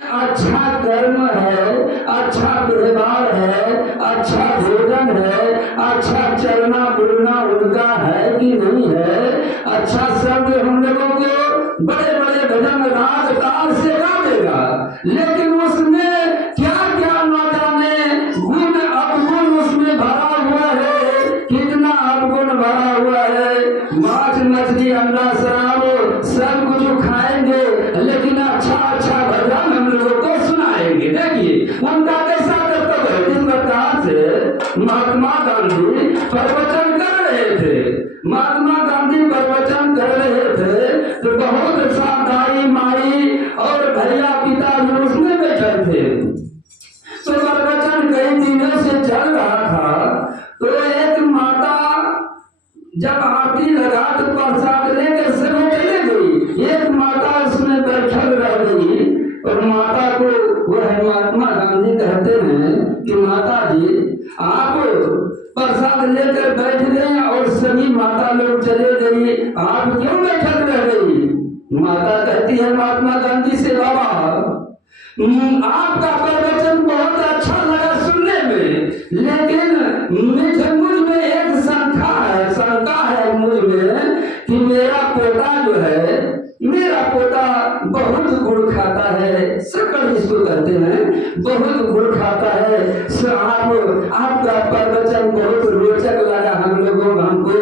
अच्छा कर्म है, अच्छा व्यवहार है, अच्छा भोजन है, अच्छा चलना बुलना उनका है कि नहीं है। अच्छा शब्द हम लोगों को बड़े बड़े भजन राग ताल से गा देगा, लेकिन उसमें क्या क्या न जाने गुण अवगुण उसमें भरा हुआ है। कितना अवगुण भरा हुआ है। मांस मछली अंडा शराब सब कुछ खाएंगे, लेकिन अच्छा अच्छा भजन हम लोगों को सुनाएंगे। देखिए उनका कैसा कर्तव्य है। जिस प्रकार से महात्मा गांधी प्रवचन कर रहे थे, महात्मा गांधी प्रवचन कर रहे थे तो बहुत सा दाई माई और भैया पिता भी उसमें बैठे थे। तो प्रवचन कई दिनों से चल रहा था। तो एक माता जब आरती लगा तो प्रसाद लेकर समय चले गई। एक माता उसमें बैठल रह गई और माता को वह महात्मा गांधी कहते हैं कि माता जी आप प्रसाद लेकर बैठ गए और सभी माता लोग चले गई, आप क्यों बैठल रह गई। माता कहती है महात्मा गांधी से, बाबा आपका प्रवचन बहुत अच्छा लगा सुनने में, लेकिन मुझ में एक शंका है मुझ में कि मेरा पोता जो है, मेरा पोता बहुत गुड़ खाता है, सकल इसको कहते हैं, बहुत गुड़ खाता है। आपका प्रवचन बहुत रोचक लगा हम लोगों हमको।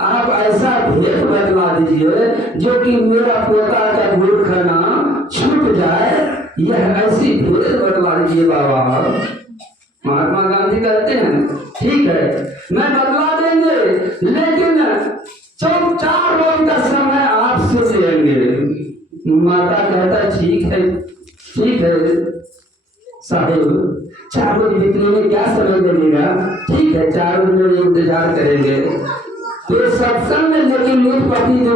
आप ऐसा भेद बतला दीजिए जो कि मेरा पोता का गुड़ खाना छूट जाए, यह ऐसी भेद बतला दीजिए बाबा। महात्मा गांधी कहते हैं ठीक है मैं बतला देंगे, लेकिन 4 रोज का समय आपसे लेंगे। माता कहता ठीक है साहेब, 4 रोज बीतने में क्या समय लगेगा, ठीक है 4 रोज में इंतजार करेंगे। तो सत्संग में लेकिन मेरे पति जो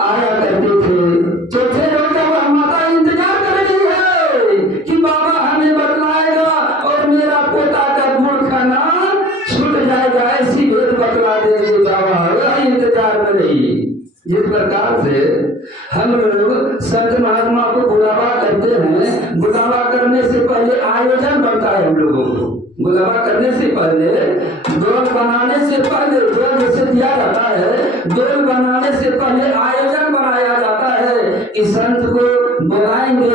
आया करते थे, चौथे रोज का वह माता इंतजार कर रही है कि बाबा हमें बतलाएगा और मेरा पोता का गुड़ खाना छूट जाएगा, ऐसी भेद बतला देंगे बाबा, वह इंतजार में रही। जिस प्रकार से हम लोग संत महात्मा को बुलावा करते हैं, बुलावा करने से पहले आयोजन बनता है। हम लोगों को बुलावा करने से पहले, डोल बनाने से पहले, डोल जैसे दिया जाता है, डोल बनाने से पहले आयोजन बनाया जाता है कि संत को बुलाएंगे,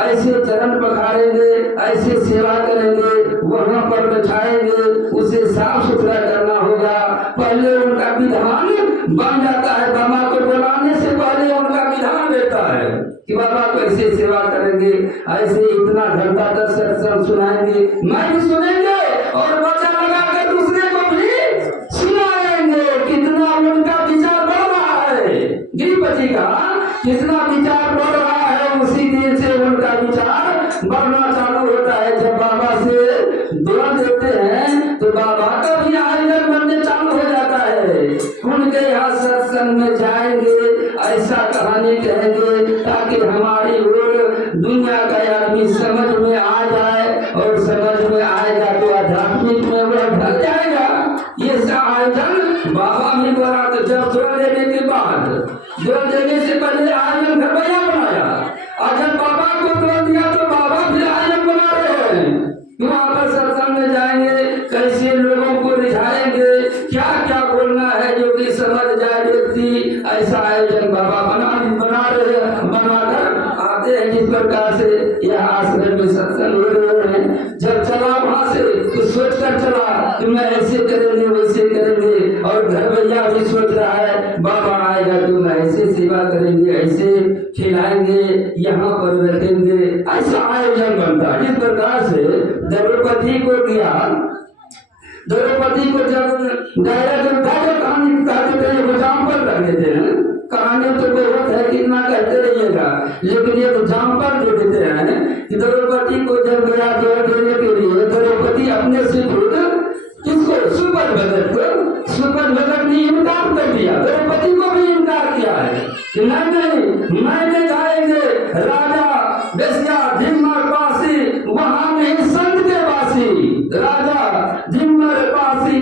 ऐसे चरण पखारेंगे, ऐसे सेवा करेंगे, वहां पर बैठाएंगे, उसे साफ सुथरा करना होगा। पहले उनका विधान बन जाता है, बाबा को बुलाने से पहले उनका विधान रहता है कि बाबा को ऐसे सेवा करेंगे, ऐसे इतना घंटा तक सत्संग सुनाएंगे, मैं भी सुनेंगे और बचा लगा कर दूसरे को भी सुनाएंगे। कितना उनका विचार बढ़ रहा है, गिरिपति का कितना विचार बढ़ रहा है, उसी दिन से उनका विचार बढ़ना चालू होता है। जब बाबा से दुआ देते हैं तो बाबा का भी आयोजन बनने चालू हो जाता है। उनके यहाँ सत्संग में जाएंगे, ऐसा कहानी कहेंगे ताकि हमारी ओर दुनिया का आदमी समझ में आ जाए, और समझ में आएगा तो आध्यात्मिक में वह ढल जाएगा। ये आयोजन बाबा भी बना। तो जब जोड़ देने के बाद, जोड़ देने से पहले आयोजन घर भैया बनाया, और जब बाबा को जोड़ दिया तो बाबा भी आयोजन बना रहे हैं। वहाँ पर सत्संग में जाएंगे, कैसे लोगों को रिझाएंगे, क्या क्या बोलना है जो कि समझ जाए व्यक्ति, ऐसा आयोजन बाबा बना रहे हैं, बनाकर आते हैं। जिस प्रकार से यह आश्रम में सत्संग हो रहे हैं, जब चला वहां से तो सोच कर चला कि मैं ऐसे करेंगे वैसे करेंगे, और घर भैया भी सोच रहा है बाबा आएगा तो मैं ऐसे सेवा करेंगे, ऐसे खिलाएंगे, यहाँ पर रखेंगे, ऐसा आयोजन बनता है। जिस प्रकार से द्रौपदी को दिया, द्रौपदी को जब कहानी एग्जाम्पल रख देते हैं, कहानी तो बहुत है कितना कहते रहिएगा, लेकिन एक एग्जाम्पल जो देते हैं कि द्रौपदी को जब गया जोड़ देने के लिए, द्रौपदी अपने से खुद किसको, सुपर भगत ने इनकार कर दिया, द्रौपदी को भी इनकार किया है कि नहीं मैंने जाएंगे राजा बेसिया धिम्मर पासी, वहां नहीं संत के पासी, राजा धिम्मर पासी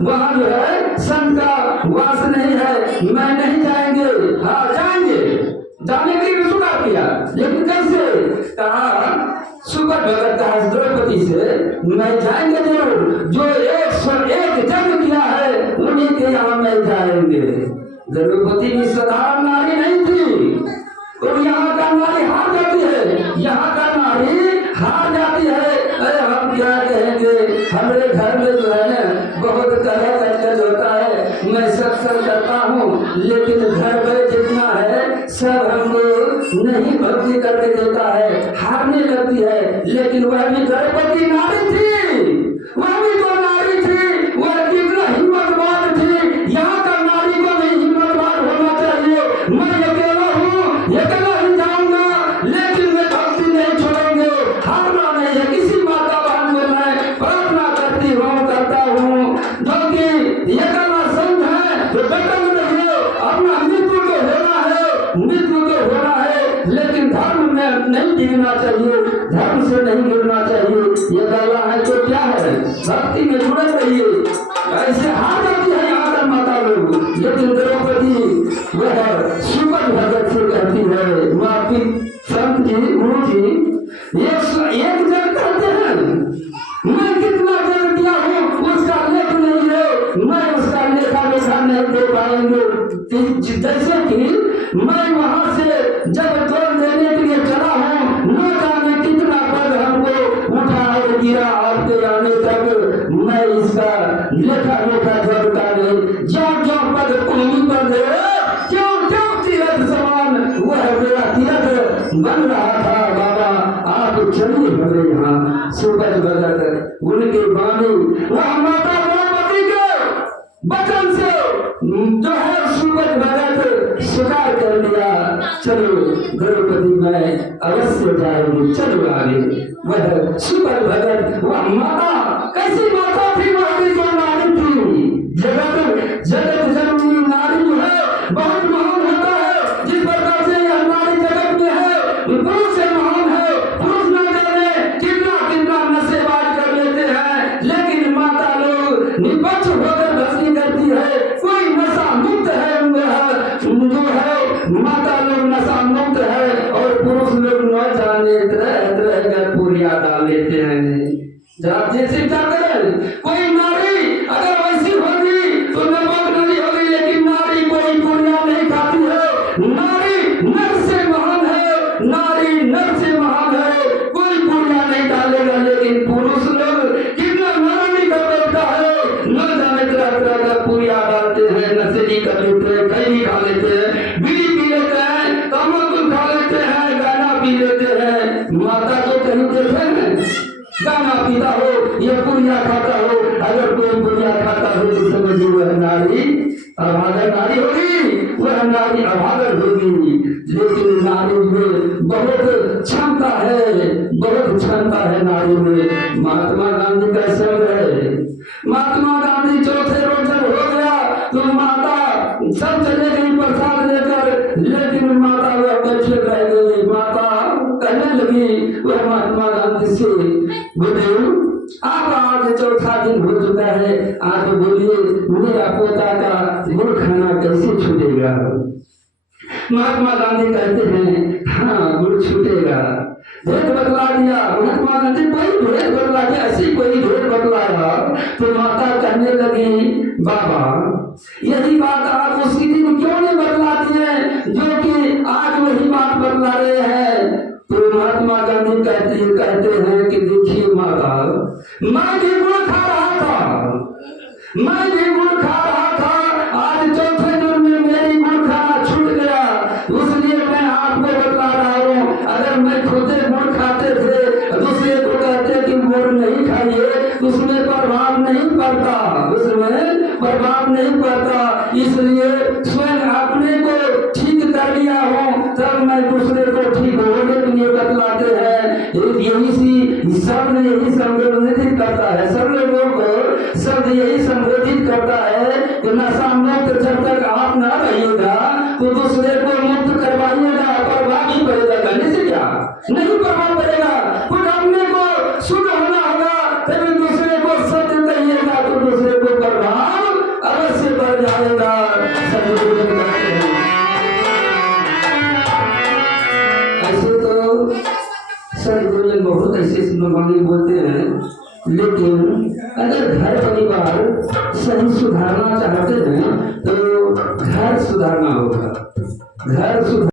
वहां जो है संत का वास नहीं है, मैं नहीं जाएंगे। हाँ जाएंगे, जाने के लिए स्वीकार किया, लेकिन कैसे, कहा सुपर भगत कहा द्रौपदी से, मैं जाएंगे जरूर, जो 101 जन्म किया है उन्हीं के यहाँ मैं जाएंगे। द्रौपदी की साधारण नारी नहीं थी, और यहाँ का नारी हार जाती है, यहाँ का नारी हार जाती है। अरे हम क्या कहेंगे, हमारे घर में जो है ना बहुत तरह का होता है, मैं सत्संग करता हूँ लेकिन घर में जितना है सब हमको नहीं भक्ति करके देता है, हारने लगती है। लेकिन वह भी द्रौपदी नारी थी, वह भी तो नारी थी, वह कितना हिम्मतवान थी। यहाँ का नारी को भी हिम्मतवान होना चाहिए। मैं अकेला हूँ, अकेला ही जाऊंगा, लेकिन मैं भक्ति नहीं छोड़ेंगे, हारना नहीं है। किसी माता बहन को मैं प्रार्थना करती हूँ, करता हूँ, जो कि अकेला संत है तो बेटन नहीं है, अपना मृत्यु तो होना है, मृत्यु तो होना है, लेकिन धर्म में नहीं गिरना चाहिए, धर्म से नहीं गिरना चाहिए। ये गला है तो क्या है, भक्ति में जुड़े रहिए। ऐसे हार जाती है यहाँ का माता लोग, लेकिन द्रौपदी वह सुपर भगत से कहती है, माफी संत जी, गुरु जी, एक जन कहते हैं, मैं कितना जन किया हूँ उसका लेख नहीं है, मैं उसका लेखा लेखा नहीं दे पाएंगे। जैसे कि मैं वहां से जब तोड़ देने के लिए चला हूँ, न जाने कितना पद हमको उठा और गिरा, आपके आने तक मैं इसका लेखा लेखा जबता नहीं। जो जो पद भूमि पर दे, क्यों क्यों तीर्थ समान वह मेरा तीर्थ बन रहा था। बाबा आप चलिए हमारे यहाँ सुपज भगत उनके बानी, वह माता द्रौपदी के वचन से जो है सुपज भगत स्वीकार कर लिया। चलो द्रौपदी में अवश्य जाएगी, चलो आगे। वह सुपज भगत, वह माता कैसी माता थी, वह भी जो नारी थी, जगत जगत जननी नारी जो है बहुत महान होता है। जिस प्रकार से यह नारी जगत में है, पुरुष से महान है। पुरुष न जाने कितना कितना नशेबाज कर लेते हैं, लेकिन माता लोग निष्पक्ष होकर भक्ति करती है। कोई नशा मुक्त है, जो है माता लोग नशा मुक्त है, और पुरुष लोग न जाने तरह तरह का पूरिया डाल लेते हैं। जैसे क्या करें, कोई नारी अगर वैसी होगी तो नमक नहीं होगी, लेकिन नारी कोई पूरिया नहीं खाती है। नारी नर से महान है, नारी नर से महान है, कोई पूरिया नहीं डालेगा। लेकिन पुरुष लोग कितना नारायणी कर देता है, न जाने तरह तरह का पूरिया डालते हैं, नशेड़ी कर लेते हैं, खैनी खा लेते हैं, बीड़ी पी लेते हैं, तम्बाकू खा लेते हैं, गाना पी लेते हैं। माता को कहीं देखे हैं गाना पीता हो या पुरिया खाता हो? अगर कोई पुरिया खाता हो तो समझिए वह नारी अभागन नारी होगी, वह नारी अभागन होगी। लेकिन नारी में बहुत क्षमता है, बहुत क्षमता है नारी में। महात्मा गांधी का संग है, महात्मा गांधी चौथे रोज जब हो गया तो माता सब चले गई प्रसाद लेकर, लेकिन माता वह बैठे रह गई। माता कहने लगी वह महात्मा गांधी से, गुरुदेव आप आज चौथा दिन हो चुका है, आप बोलिए मेरा पोता का गुड़ खाना कैसे छूटेगा? महात्मा गांधी कहते हैं हाँ गुड़ छूटेगा। भेद बदला दिया महात्मा गांधी, कोई भेद बदला दिया, ऐसी कोई भेद बदलाया तो माता कहने लगी बाबा यही बात आप उसी दिन क्यों नहीं बदला दिए जो कि आज वही बात बदला रहे हैं? तो महात्मा गांधी कहते हैं कि देखिए माता, मैं भी गुड़ खा रहा था, मैं भी गुड़ खा रहा था, आज चौथे दिन में मेरी गुड़ खाना छूट गया, इसलिए मैं आपको बता रहा हूँ। अगर मैं खुदे गुड़ खाते थे, दूसरे को कहते कि गुड़ नहीं खाइए, उसमें प्रभाव नहीं पड़ता, उसमें प्रभाव नहीं पड़ता, इसलिए स्वयं अपने को ठीक कर लिया हो तब मैं दूसरे को ठीक होने के लिए बतलाते हैं। यही सी शब्द यही संबोधित करता है, सब लोगों को शब्द यही संबोधित करता है कि नशा मुक्त जब तक आप ना रहिएगा तो दूसरे को मुक्त करवाइएगा, प्रभाव ही पड़ेगा। करने से क्या नहीं प्रभाव पड़ेगा, खुद अपने को शुद्ध होना होगा, तभी दूसरे को सत्य कहिएगा तो दूसरे को प्रभाव अवश्य बढ़ जाएगा। ऐसे तो सारी दुनिया में बहुत ऐसे मनमानी बोलते हैं, लेकिन अगर घर परिवार सही सुधारना चाहते हैं तो घर सुधारना होगा। घर सुधार